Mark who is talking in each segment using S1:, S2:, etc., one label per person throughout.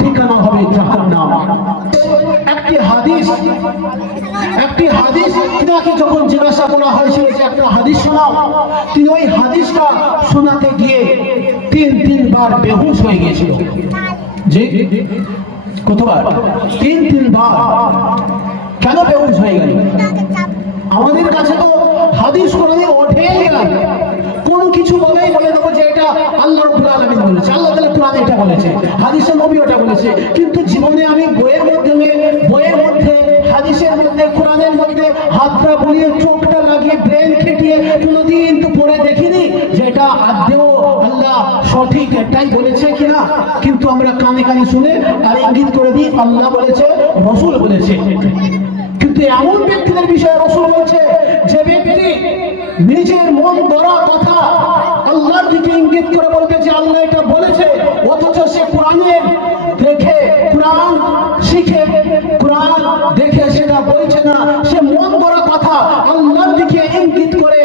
S1: ঠিকানা হবে একটি হাদিস একটি হাদিস তিনাকে যখন জিজ্ঞাসা করা হয়েছিল যে একটা হাদিস শোনাও, তিনি ওই হাদিসটা শোনাতে গিয়ে তিন, তিনবার বেহুশ হয়ে গিয়েছিল। যে কতবার? তিন, তিনবার। কেন বেহুশ হয়ে গেল? আমাদের কাছে তো হাদিস কোরআনে ওঠেই কোন কিছু বলে দেবো যে এটা আল্লাহ রব্বুল আলামিন বলেছে আল্লাহ তাআলা কোরআনে এটা বলেছে, হাদিসে নবী ওটা বলেছে। কিন্তু জীবনে আমি বইয়ের মাধ্যমে, বইয়ের মধ্যে, হাদিসের মধ্যে, কোরআনের মধ্যে হাতটা বুলিয়ে চোখটা লাগিয়ে ব্রেন খেটিয়ে কোনোদিন তো পড়ে দেখিনি যে এটা আদেও আল্লাহ সঠিক এটাই বলেছে কিনা। কিন্তু আমরা কানে কানে শুনে আর ইঙ্গিত করে দিই, আল্লাহ বলেছে, রসুল বলেছে। কিন্তু এমন ব্যক্তিদের বিষয়ে রসুল বলছে, যে ব্যক্তি নিজের মন গড়া কথা আল্লাহর দিকে ইঙ্গিত করে বলতে যে আল্লাহ এটা বলেছে অথচ দেখে, কোরআন শিখে, কোরআন দেখে সেটা বলছে না। সে মন গড়া কথা আল্লাহর দিকে ইঙ্গিত করে,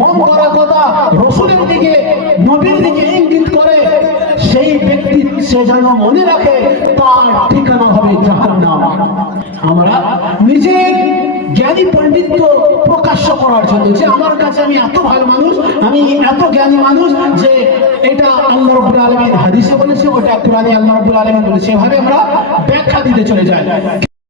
S1: মন গড়া কথা রসুলের দিকে, নবীর দিকে ইঙ্গিত করে। সেই ব্যক্তি সে যেন মনে রাখে, তার ঠিকানা হবে জাহান্নাম। আমরা নিজের জ্ঞানী পণ্ডিত্য প্রকাশ্য করার জন্য যে আমার কাছে আমি এত ভালো মানুষ আমি এত জ্ঞানী মানুষ যে এটা আল্লাহ রব্বুল আলামিন হাদিসে বলেছে, ওটা কোরআনে আল্লাহ রব্বুল আলামিন বলেছে। এভাবে আমরা ব্যাখ্যা দিতে চলে যাই।